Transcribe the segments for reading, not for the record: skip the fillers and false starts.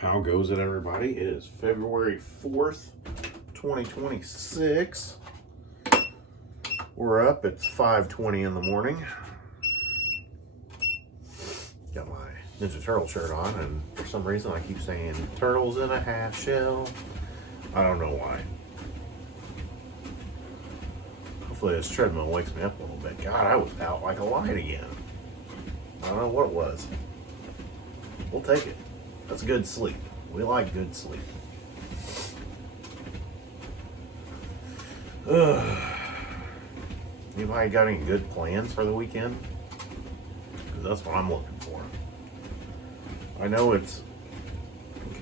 How goes it, everybody? It is February 4th, 2026. We're up. It's 5:20 in the morning. Got my Ninja Turtle shirt on, and for some reason I keep saying turtles in a half shell. I don't know why. Hopefully this treadmill wakes me up a little bit. God, I was out like a light again. I don't know what it was. We'll take it. That's good sleep. We like good sleep. Anybody got any good plans for the weekend? Because that's what I'm looking for. I know it's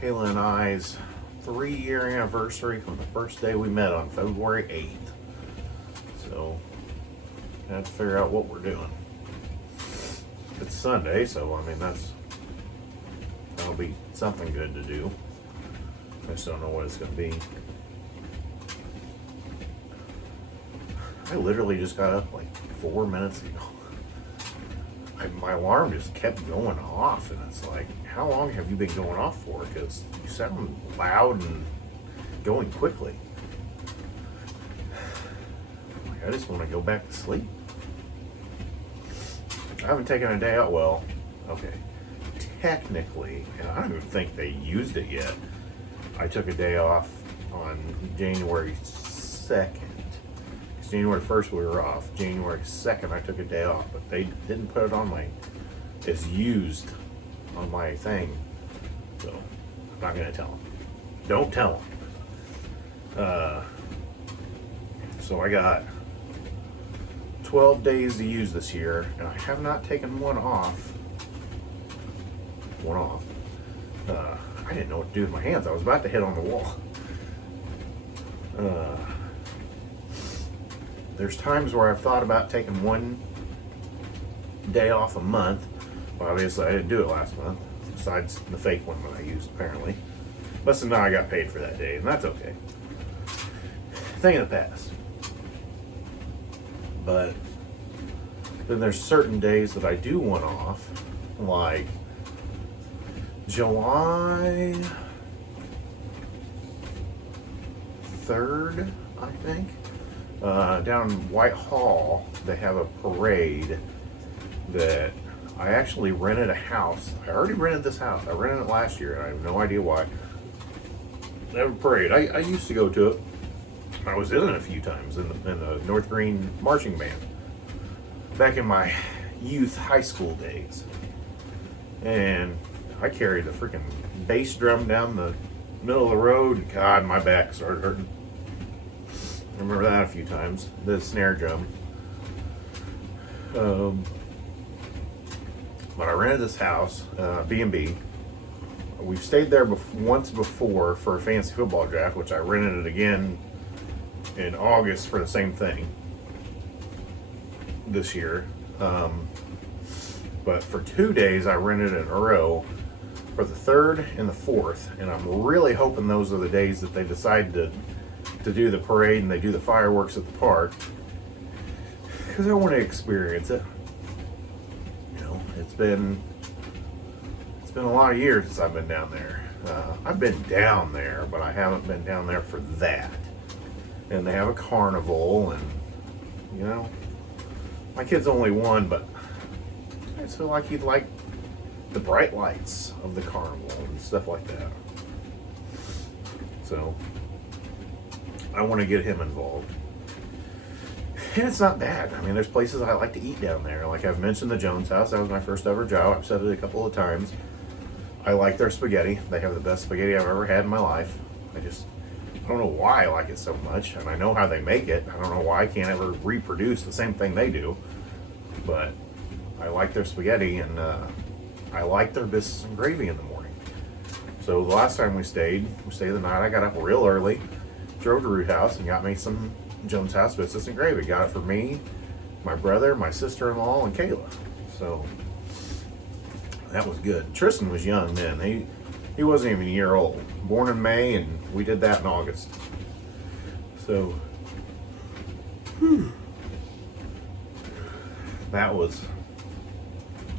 Kayla and I's 3-year anniversary from the first day we met on February 8th. So, I have to figure out what we're doing. It's Sunday, so I mean that'll be something good to do. I just don't know what it's going to be. I literally just got up like 4 minutes ago. My alarm just kept going off, and it's like, how long have you been going off for? Because you sound loud and going quickly. Like, I just want to go back to sleep. I haven't taken a day out. Well, okay. Technically, and I don't even think they used it yet, I took a day off on January 2nd. Because January 1st we were off. January 2nd I took a day off, but they didn't put it on it's used on my thing. So, I'm not going to tell them. Don't tell them. So I got 12 days to use this year, and I have not taken one off. I didn't know what to do with my hands. I was about to hit on the wall. There's times where I've thought about taking one day off a month. Well, obviously I didn't do it last month, besides the fake one that I used apparently. But so now I got paid for that day, and that's okay. Thing of the past. But then there's certain days that I do want off, like July 3rd, I think. Down in Whitehall, they have a parade that I actually rented a house. I already rented this house. I rented it last year, and I have no idea why. They have a parade. I used to go to it. I was in it a few times in the North Green marching band back in my youth high school days. And I carried the freaking bass drum down the middle of the road, and God, my back started hurting. I remember that a few times. The snare drum. But I rented this house, B&B. We've stayed there once before for a fantasy football draft, which I rented it again in August for the same thing this year. But for 2 days I rented it in a row for the 3rd and the 4th, and I'm really hoping those are the days that they decide to do the parade and they do the fireworks at the park, because I want to experience it. You know, it's been a lot of years since I've been down there. I've been down there, but I haven't been down there for that. And they have a carnival, and you know, my kid's only one, but I just feel like he'd like the bright lights of the carnival and stuff like that. So I want to get him involved. And it's not bad. I mean, there's places I like to eat down there. Like I've mentioned the Jones House. That was my first ever job. I've said it a couple of times. I like their spaghetti. They have the best spaghetti I've ever had in my life. I don't know why I like it so much, and I know how they make it. I don't know why I can't ever reproduce the same thing they do. But I like their spaghetti, and I like their biscuits and gravy in the morning. So the last time we stayed the night. I got up real early, drove to Root House, and got me some Jones House biscuits and gravy. Got it for me, my brother, my sister-in-law, and Kayla. So that was good. Tristan was young then. He wasn't even a year old. Born in May, and we did that in August. So that was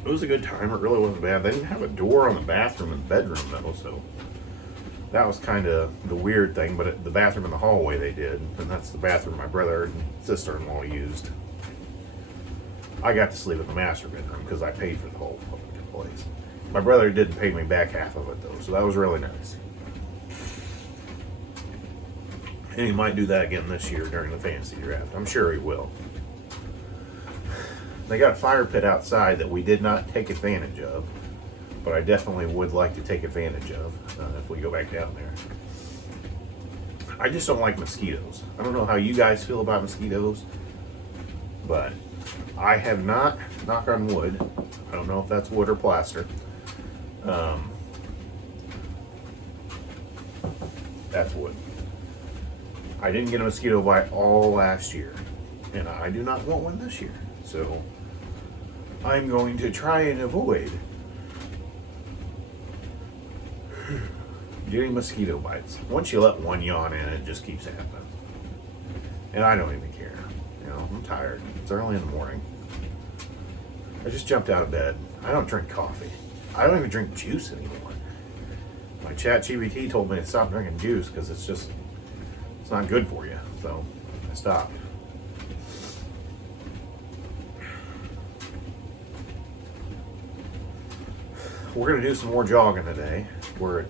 It was a good time. It really wasn't bad. They didn't have a door on the bathroom and bedroom though, so that was kind of the weird thing. But the bathroom in the hallway they did, and that's the bathroom my brother and sister-in-law used. I got to sleep in the master bedroom because I paid for the whole place. My brother didn't pay me back half of it though, so that was really nice. And he might do that again this year during the fantasy draft. I'm sure he will. They got a fire pit outside that we did not take advantage of, but I definitely would like to take advantage of if we go back down there. I just don't like mosquitoes. I don't know how you guys feel about mosquitoes, but I have not, knock on wood, I don't know if that's wood or plaster. That's wood. I didn't get a mosquito bite all last year, and I do not want one this year. So I'm going to try and avoid getting mosquito bites. Once you let one yawn in, it just keeps happening. And I don't even care. You know, I'm tired. It's early in the morning. I just jumped out of bed. I don't drink coffee. I don't even drink juice anymore. My ChatGPT told me to stop drinking juice because it's not good for you. So I stopped. We're going to do some more jogging today. We're at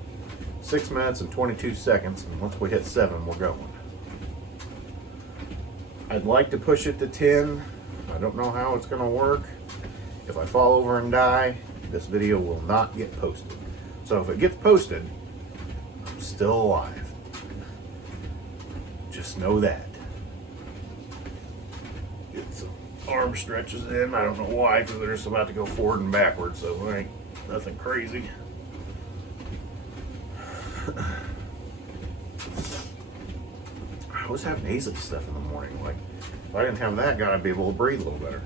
6 minutes and 22 seconds, and once we hit 7, we're going. I'd like to push it to 10. I don't know how it's going to work. If I fall over and die, this video will not get posted. So if it gets posted, I'm still alive. Just know that. Get some arm stretches in. I don't know why, because they're just about to go forward and backwards, so it ain't nothing crazy. I always have nasally stuff in the morning. Like, if I didn't have that, God, I'd be able to breathe a little better.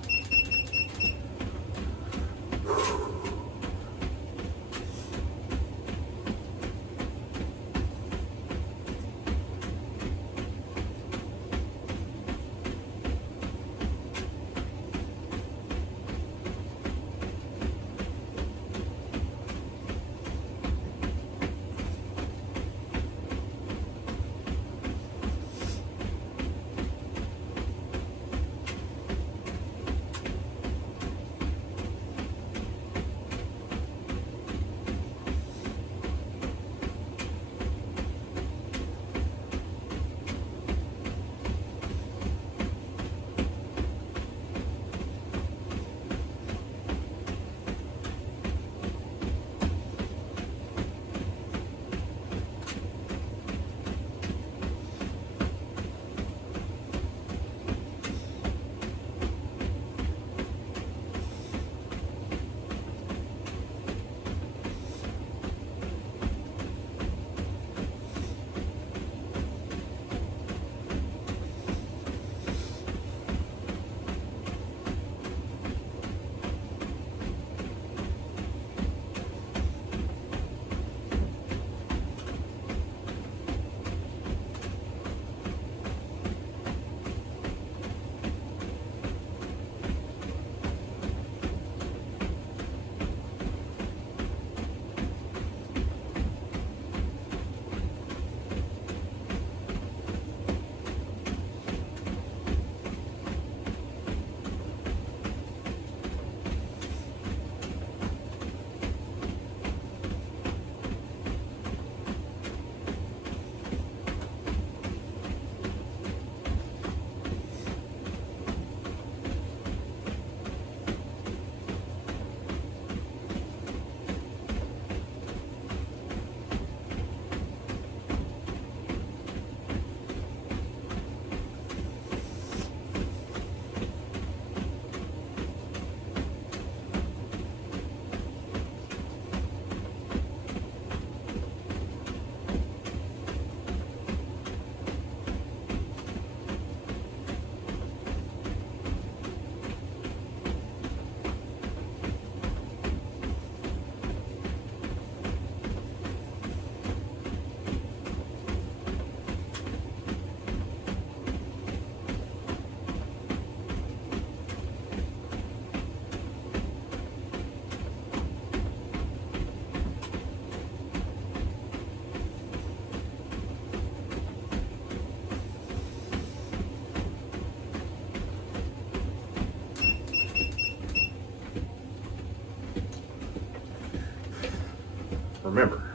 remember,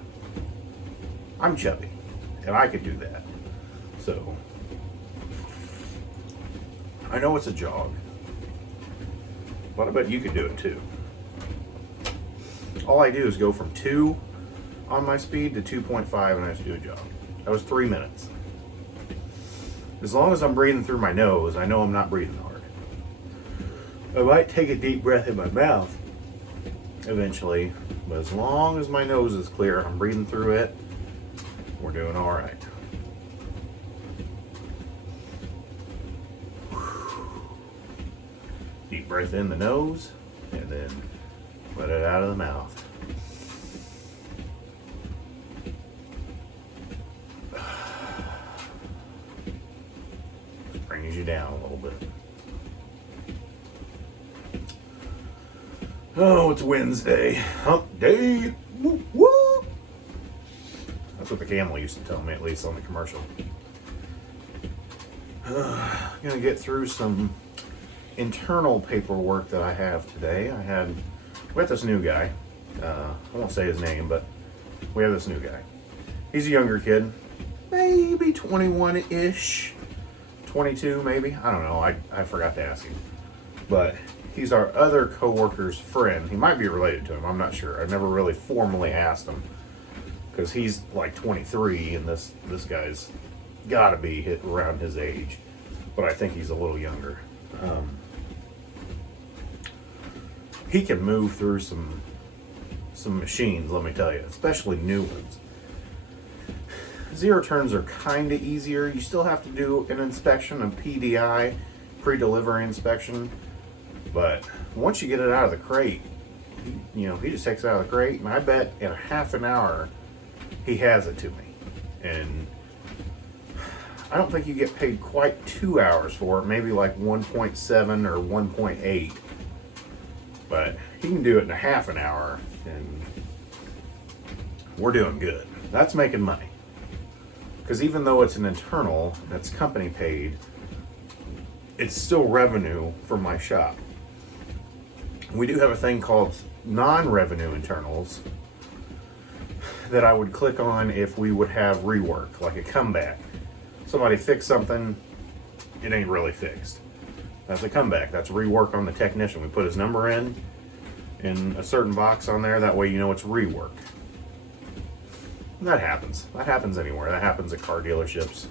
I'm chubby, and I could do that. So, I know it's a jog, but I bet you could do it too. All I do is go from 2 on my speed to 2.5 and I just do a jog. That was 3 minutes. As long as I'm breathing through my nose, I know I'm not breathing hard. I might take a deep breath in my mouth eventually, but as long as my nose is clear and I'm breathing through it, we're doing all right. Deep breath in the nose and then let it out of the mouth. Just brings you down a little bit. Oh, it's Wednesday. Hump day. Woo, woo. That's what the camel used to tell me, at least on the commercial. Gonna get through some internal paperwork that I have today. We have this new guy. I won't say his name, but we have this new guy. He's a younger kid, maybe 21-ish, 22 maybe. I don't know. I forgot to ask him. But he's our other coworker's friend. He might be related to him. I'm not sure. I never really formally asked him because he's like 23, and this guy's got to be hit around his age. But I think he's a little younger. He can move through some machines, let me tell you, especially new ones. Zero turns are kind of easier. You still have to do an inspection, a PDI, pre-delivery inspection. But once you get it out of the crate, he just takes it out of the crate, and I bet in a half an hour he has it to me. And I don't think you get paid quite 2 hours for it, maybe like 1.7 or 1.8. But he can do it in a half an hour, and we're doing good. That's making money. Because even though it's an internal that's company paid, it's still revenue from my shop. We do have a thing called non-revenue internals that I would click on if we would have rework, like a comeback. Somebody fixed something, it ain't really fixed. That's a comeback. That's rework on the technician. We put his number in a certain box on there. That way you know it's rework. And that happens. That happens anywhere. That happens at car dealerships.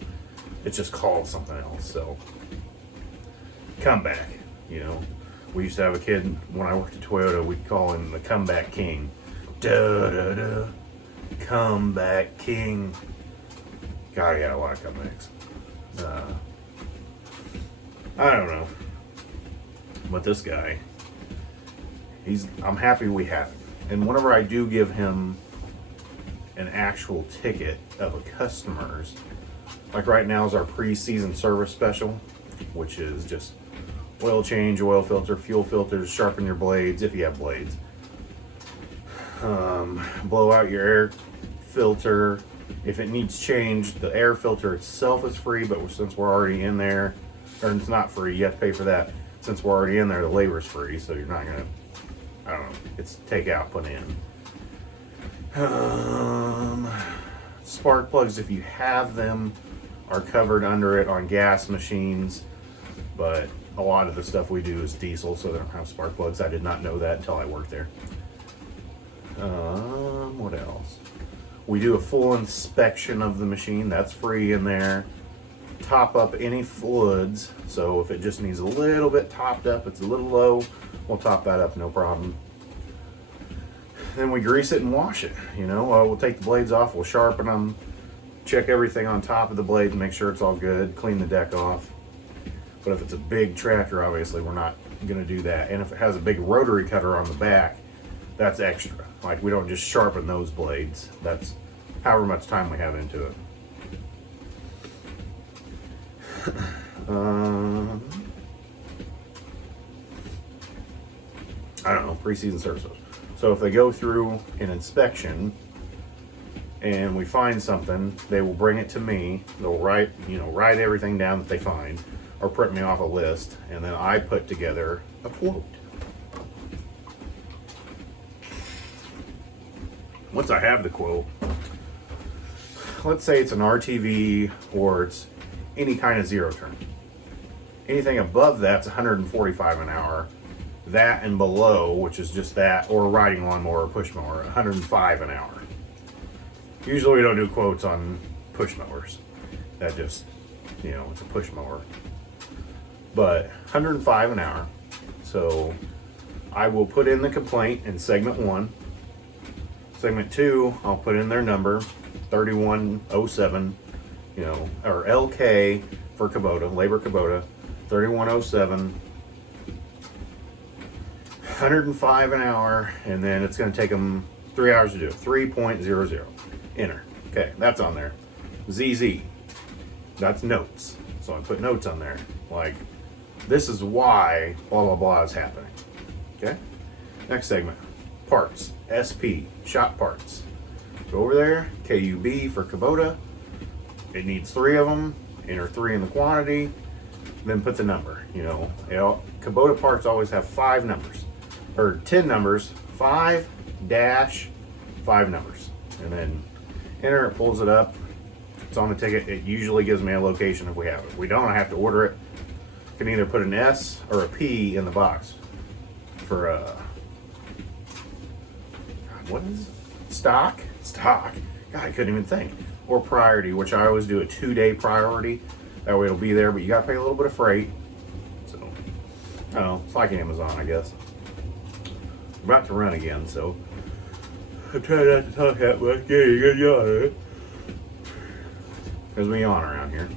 It's just called something else. So, comeback. We used to have a kid when I worked at Toyota. We'd call him the comeback king. Da da da. Comeback king. God, he had a lot of comebacks. I don't know. But this guy, I'm happy we have him. And whenever I do give him an actual ticket of a customer's, like right now is our pre-season service special, which is just oil change, oil filter, fuel filters, sharpen your blades if you have blades. Blow out your air filter. If it needs changed, the air filter itself is free, but since we're already in there, or it's not free, you have to pay for that. Since we're already in there, the labor's free, so you're not gonna, I don't know, it's take out, put in. Spark plugs, if you have them, are covered under it on gas machines, but a lot of the stuff we do is diesel, so they don't have spark plugs. I did not know that until I worked there. What else? We do a full inspection of the machine. That's free in there. Top up any fluids. So if it just needs a little bit topped up, it's a little low, we'll top that up, no problem. Then we grease it and wash it. We'll take the blades off, we'll sharpen them, check everything on top of the blade and make sure it's all good, clean the deck off. But if it's a big tractor, obviously we're not going to do that. And if it has a big rotary cutter on the back, that's extra. Like, we don't just sharpen those blades. That's however much time we have into it. I don't know, pre-season services. So if they go through an inspection and we find something, they will bring it to me. They'll write everything down that they find, or print me off a list, and then I put together a quote. once I have the quote, let's say it's an RTV or it's any kind of zero turn. Anything above that's 145 an hour. That and below, which is just that, or riding lawnmower or push mower, 105 an hour. Usually we don't do quotes on push mowers. That just, it's a push mower. But 105 an hour. So I will put in the complaint in segment 1. Segment 2, I'll put in their number, 3107, or LK for Kubota, Labor Kubota, 3107, 105 an hour, and then it's going to take them 3 hours to do it. 3.00. Enter. Okay, that's on there. ZZ. That's notes. So I put notes on there. Like, this is why blah, blah, blah is happening. Okay? Next segment. Parts. SP. Shop parts. Go over there. KUB for Kubota. It needs 3 of them. Enter 3 in the quantity. Then put the number. Kubota parts always have 5 numbers. Or 10 numbers. 5-5 numbers. And then enter, it pulls it up. It's on the ticket. It usually gives me a location if we have it. If we don't, I have to order it. I can either put an S or a P in the box for God, what is it? Stock. God, I couldn't even think. Or priority, which I always do a 2-day priority. That way it'll be there, but you gotta pay a little bit of freight. So, I don't know. It's like Amazon, I guess. I'm about to run again, so I try not to talk that much. Yeah, you got yawn, because we yawn around here.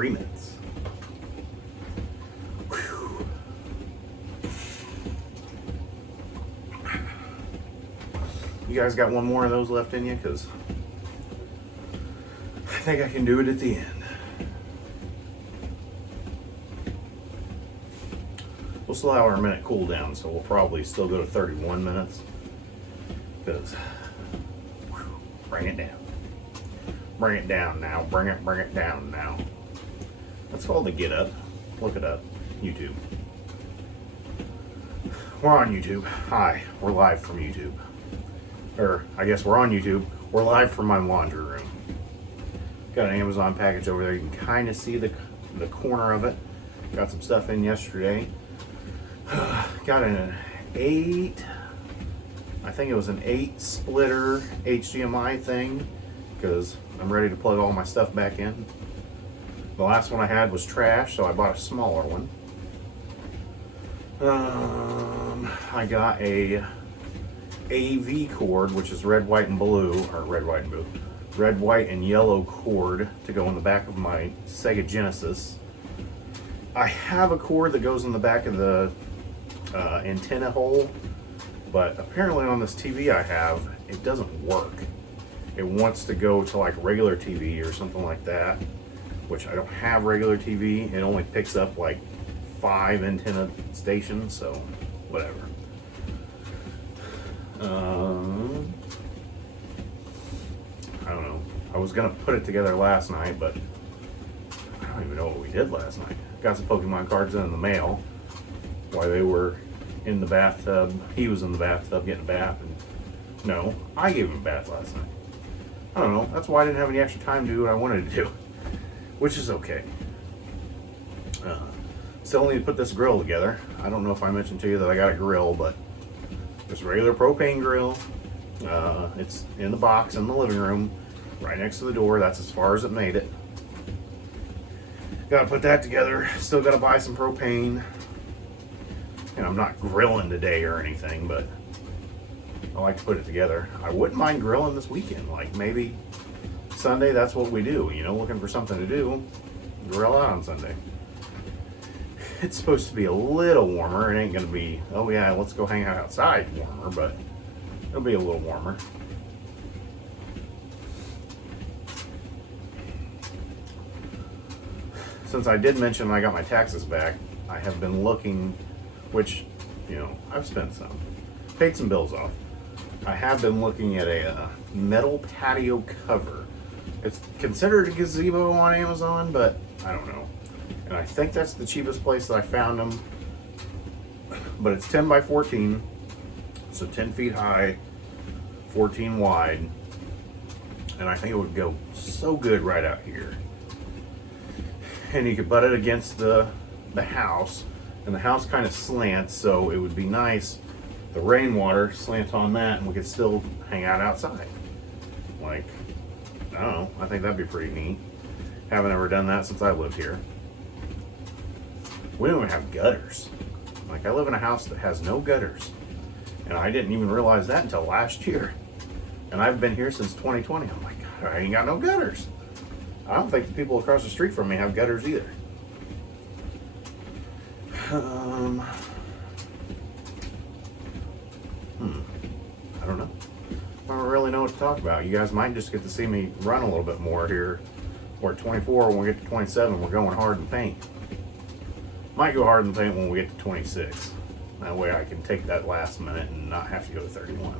Minutes. Whew. You guys got one more of those left in you? Because I think I can do it at the end. We'll still have our minute cool down, so we'll probably still go to 31 minutes. Because, bring it down. Bring it down now. Bring it down now. That's called the Get Up. Look it up. YouTube. We're on YouTube. Hi, we're live from YouTube. Or, I guess we're on YouTube. We're live from my laundry room. Got an Amazon package over there. You can kind of see the corner of it. Got some stuff in yesterday. Got an 8, I think it was an 8 splitter HDMI thing, because I'm ready to plug all my stuff back in. The last one I had was trash, so I bought a smaller one. I got a AV cord, which is red, white, and blue, or red, white, and yellow cord to go in the back of my Sega Genesis. I have a cord that goes in the back of the antenna hole, but apparently on this TV I have, it doesn't work. It wants to go to like regular TV or something like that, which I don't have regular TV. It only picks up like 5 antenna stations, so whatever. I don't know. I was gonna put it together last night, but I don't even know what we did last night. Got some Pokemon cards in the mail while they were in the bathtub. He was in the bathtub getting a bath, and no, I gave him a bath last night. I don't know. That's why I didn't have any extra time to do what I wanted to do, which is okay. Still need to put this grill together. I don't know if I mentioned to you that I got a grill, but just a regular propane grill. It's in the box in the living room, right next to the door. That's as far as it made it. Got to put that together. Still got to buy some propane. And I'm not grilling today or anything, but I like to put it together. I wouldn't mind grilling this weekend. Like maybe Sunday, that's what we do. You know, looking for something to do. Grill out on Sunday. It's supposed to be a little warmer. It ain't going to be, oh yeah, let's go hang out outside warmer, but it'll be a little warmer. Since I did mention I got my taxes back, I have been looking, which, you know, I've spent some, paid some bills off. I have been looking at a metal patio cover. It's considered a gazebo on Amazon, but I don't know. And I think that's the cheapest place that I found them. But it's 10 by 14, so 10 feet high, 14 wide. And I think it would go so good right out here. And you could butt it against the house, and the house kind of slants, so it would be nice. The rainwater slants on that, and we could still hang out outside. Like, I don't know, I think that'd be pretty neat. Haven't ever done that since I lived here. We don't even have gutters. Like, I live in a house that has no gutters, and I didn't even realize that until last year. And I've been here since 2020. I'm like, God, I ain't got no gutters. I don't think the people across the street from me have gutters either. I don't know. I don't really know what to talk about. You guys might just get to see me run a little bit more here. We're at 24. When we get to 27, we're going hard in paint. Might go hard in paint when we get to 26. That way I can take that last minute and not have to go to 31.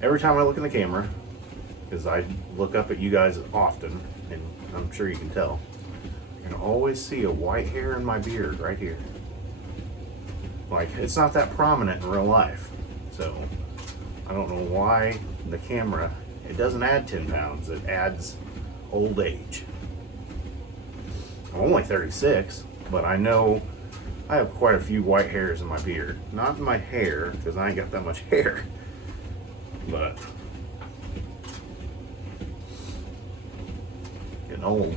Every time I look in the camera, because I look up at you guys often, and I'm sure you can tell, I can always see a white hair in my beard right here. Like, it's not that prominent in real life, so I don't know why the camera, it doesn't add 10 pounds, it adds old age. I'm only 36, but I know I have quite a few white hairs in my beard. Not in my hair, because I ain't got that much hair, but getting old.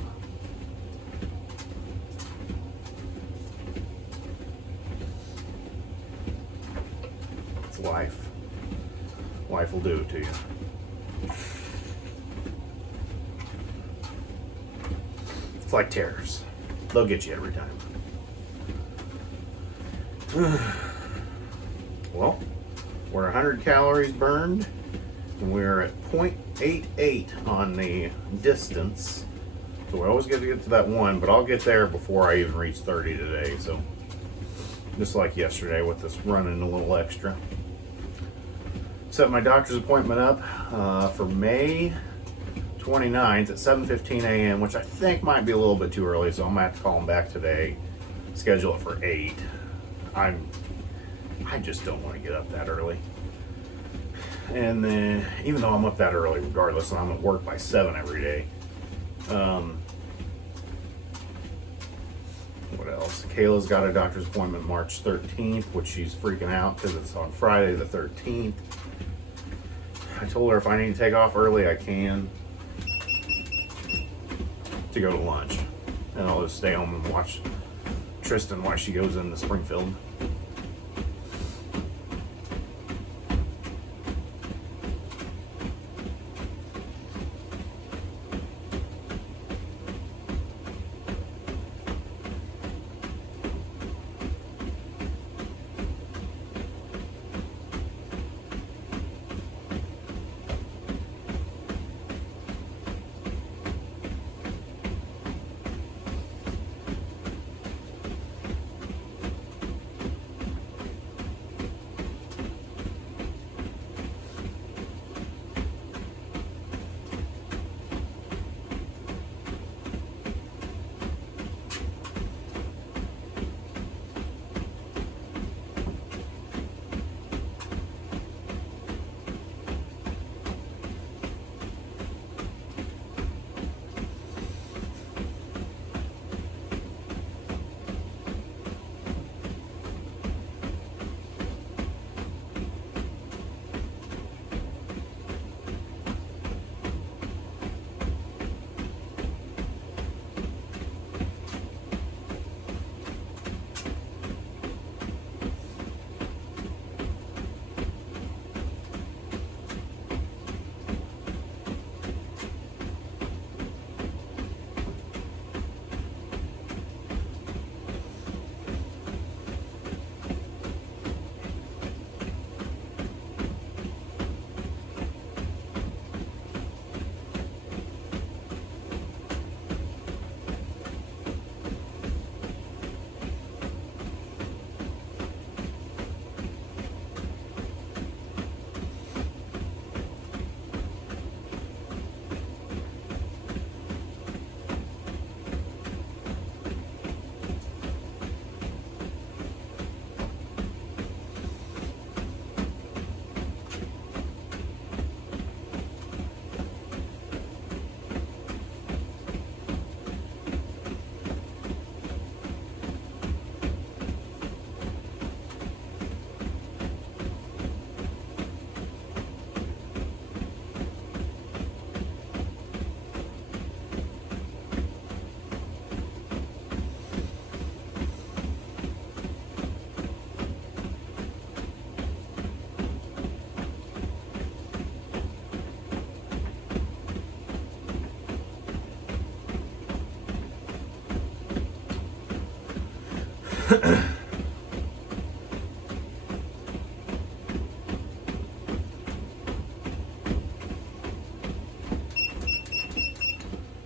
It's life. Life will do it to you. It's like tariffs. They'll get you every time. Well, We're 100 calories burned, and we're at 0.88 on the distance. So we always get to get to that 1, but I'll get there before I even reach 30 today. So just like yesterday with this running a little extra. Set my doctor's appointment up for May 29th at 7:15 a.m., which I think might be a little bit too early, so I'm gonna have to call him back today, schedule it for 8. I just don't want to get up that early. And then, even though I'm up that early regardless, and I'm at work by 7 every day. What else? Kayla's got a doctor's appointment March 13th, which she's freaking out because it's on Friday the 13th. I told her if I need to take off early, I can, to go to lunch. And I'll just stay home and watch Tristan while she goes into Springfield.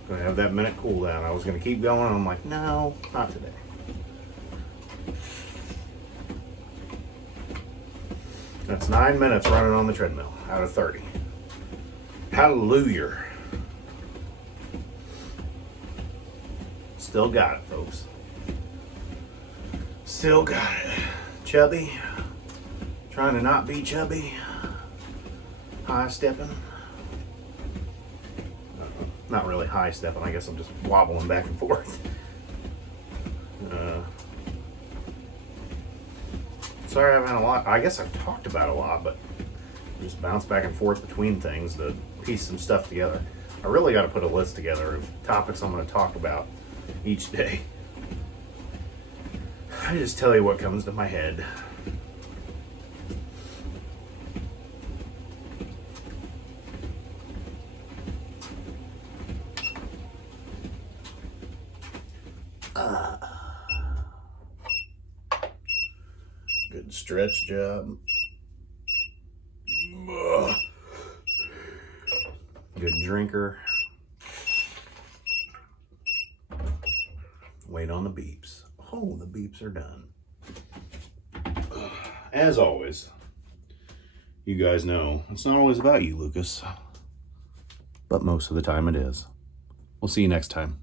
Gonna have that minute cool down. I was gonna keep going, and I'm like, no, not today. That's 9 minutes running on the treadmill out of 30. Hallelujah. Still got it, folks. Still got it. Chubby. Trying to not be chubby. High stepping. Not really high stepping. I guess I'm just wobbling back and forth. Sorry I haven't had a lot. I guess I've talked about a lot, but just bounce back and forth between things to piece some stuff together. I really got to put a list together of topics I'm going to talk about each day. I just tell you what comes to my head. Good stretch job. Good drinker. Wait on the beeps. Oh, the beeps are done. As always, you guys know it's not always about you, Lucas, but most of the time it is. We'll see you next time.